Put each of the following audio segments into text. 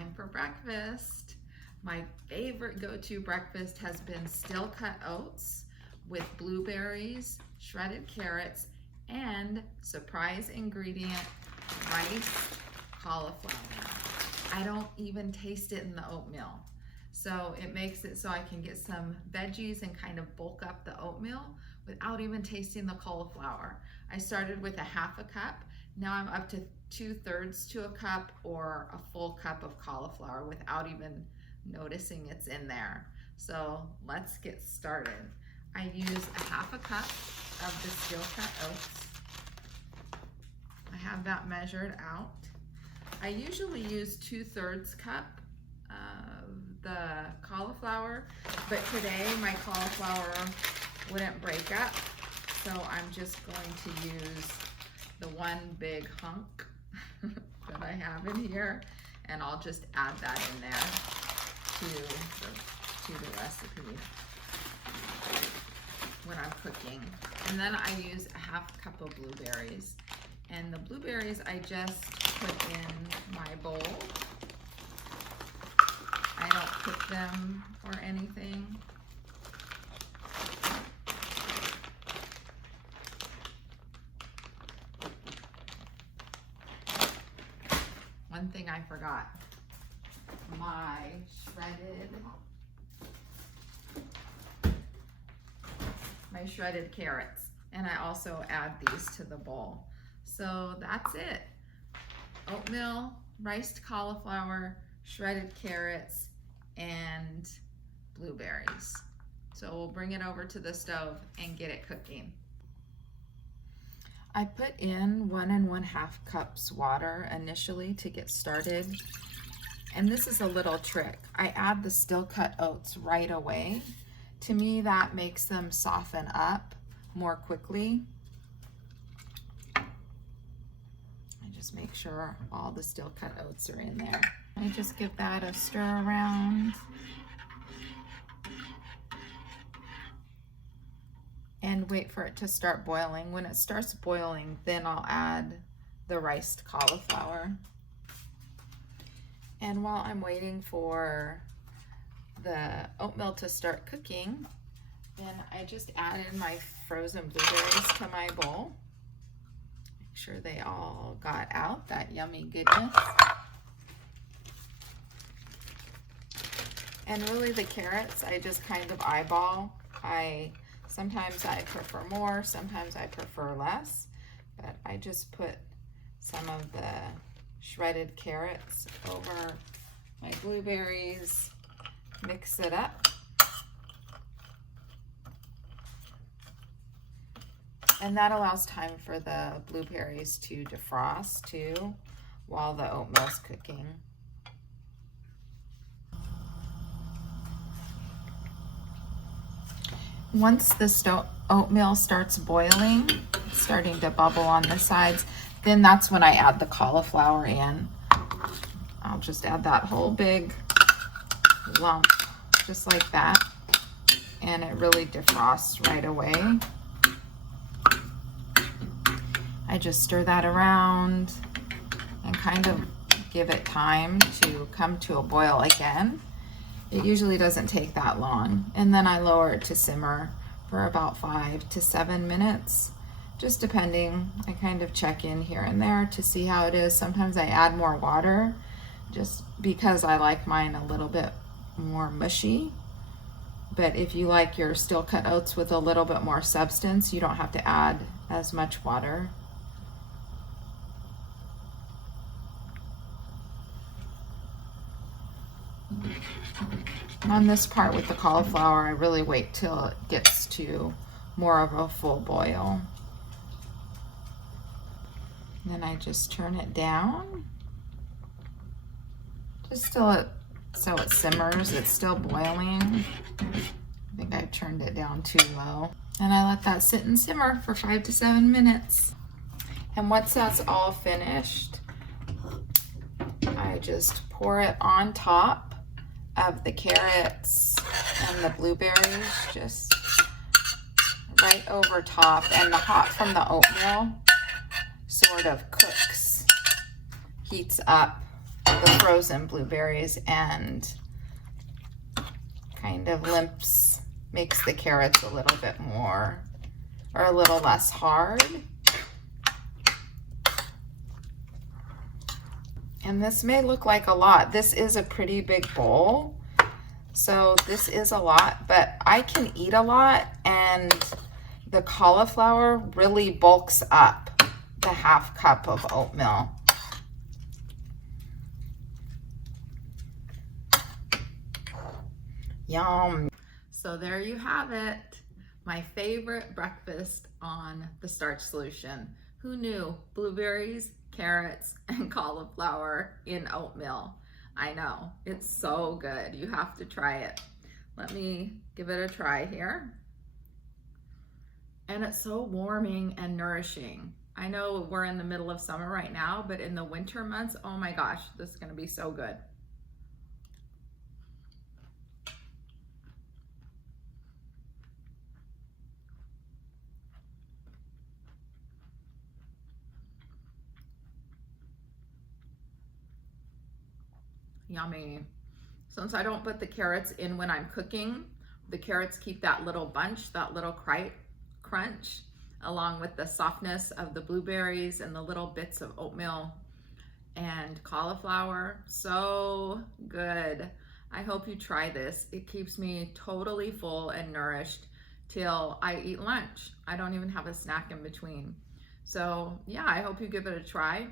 time for breakfast. My favorite go-to breakfast has been still cut oats with blueberries, shredded carrots, and surprise ingredient, rice cauliflower. I don't even taste it in the oatmeal. So it makes it so I can get some veggies and kind of bulk up the oatmeal without even tasting the cauliflower. I started with a half a cup. Now I'm up to 2/3 to a cup or a full cup of cauliflower without even noticing it's in there. So let's get started. I use a half a cup of the steel cut oats. I have that measured out. I usually use 2/3 cup of the cauliflower, but today my cauliflower wouldn't break up, so I'm just going to use the one big hunk that I have in here, and I'll just add that in there to the recipe when I'm cooking. And then I use a half cup of blueberries. And the blueberries I just put in my bowl. I don't cook them or anything. One thing I forgot, my shredded carrots, and I also add these to the bowl. So that's it. Oatmeal, riced cauliflower, shredded carrots, and blueberries. So we'll bring it over to the stove and get it cooking. I put in 1 1/2 cups water initially to get started. And this is a little trick. I add the still cut oats right away. To me, that makes them soften up more quickly. Just make sure all the steel cut oats are in there. I just give that a stir around. And wait for it to start boiling. When it starts boiling, then I'll add the riced cauliflower. And while I'm waiting for the oatmeal to start cooking, then I just added my frozen blueberries to my bowl. Make sure they all got out that yummy goodness. And really the carrots, I just kind of eyeball. Sometimes I prefer more, sometimes I prefer less, but I just put some of the shredded carrots over my blueberries, mix it up. And that allows time for the blueberries to defrost too while the oatmeal's cooking. Once the oatmeal starts boiling, it's starting to bubble on the sides, then that's when I add the cauliflower in. I'll just add that whole big lump, just like that. And it really defrosts right away. I just stir that around and kind of give it time to come to a boil again. It usually doesn't take that long. And then I lower it to simmer for about 5 to 7 minutes, just depending. I kind of check in here and there to see how it is. Sometimes I add more water just because I like mine a little bit more mushy. But if you like your steel cut oats with a little bit more substance, you don't have to add as much water. On this part with the cauliflower, I really wait till it gets to more of a full boil. And then I just turn it down, just till so it simmers. It's still boiling. I think I turned it down too low. And I let that sit and simmer for 5 to 7 minutes. And once that's all finished, I just pour it on top of the carrots and the blueberries, just right over top. And the hot from the oatmeal sort of cooks, heats up the frozen blueberries and kind of makes the carrots a little bit more, or a little less hard. And this may look like a lot. This is a pretty big bowl, so this is a lot, but I can eat a lot, and the cauliflower really bulks up the half cup of oatmeal. Yum. So there you have it. My favorite breakfast on the Starch Solution. Who knew? Blueberries, carrots, and cauliflower in oatmeal. I know, it's so good. You have to try it. Let me give it a try here. And it's so warming and nourishing. I know we're in the middle of summer right now, but in the winter months, oh my gosh, this is gonna be so good. Yummy. Since I don't put the carrots in when I'm cooking, the carrots keep that little bunch, that little crunch, along with the softness of the blueberries and the little bits of oatmeal and cauliflower. So good. I hope you try this. It keeps me totally full and nourished till I eat lunch. I don't even have a snack in between. So yeah, I hope you give it a try.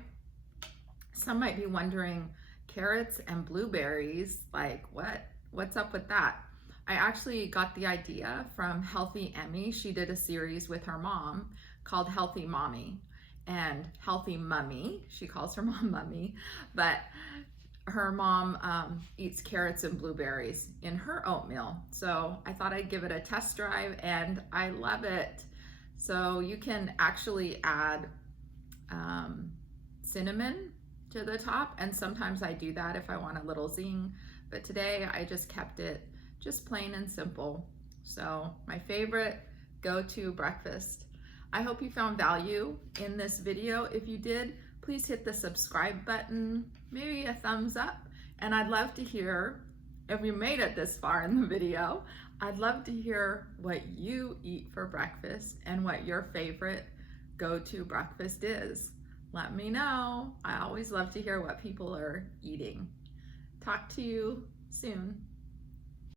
Some might be wondering, carrots and blueberries, like what's up with that? I actually got the idea from Healthy Emmy. She did a series with her mom called Healthy Mommy and Healthy Mummy. She calls her mom Mummy, but her mom eats carrots and blueberries in her oatmeal. So I thought I'd give it a test drive, and I love it. So you can actually add cinnamon to the top, and sometimes I do that if I want a little zing, but today I just kept it just plain and simple. So my favorite go-to breakfast. I hope you found value in this video. If you did, please hit the subscribe button, maybe a thumbs up, and I'd love to hear, if you made it this far in the video, I'd love to hear what you eat for breakfast and what your favorite go-to breakfast is. Let me know. I always love to hear what people are eating. Talk to you soon.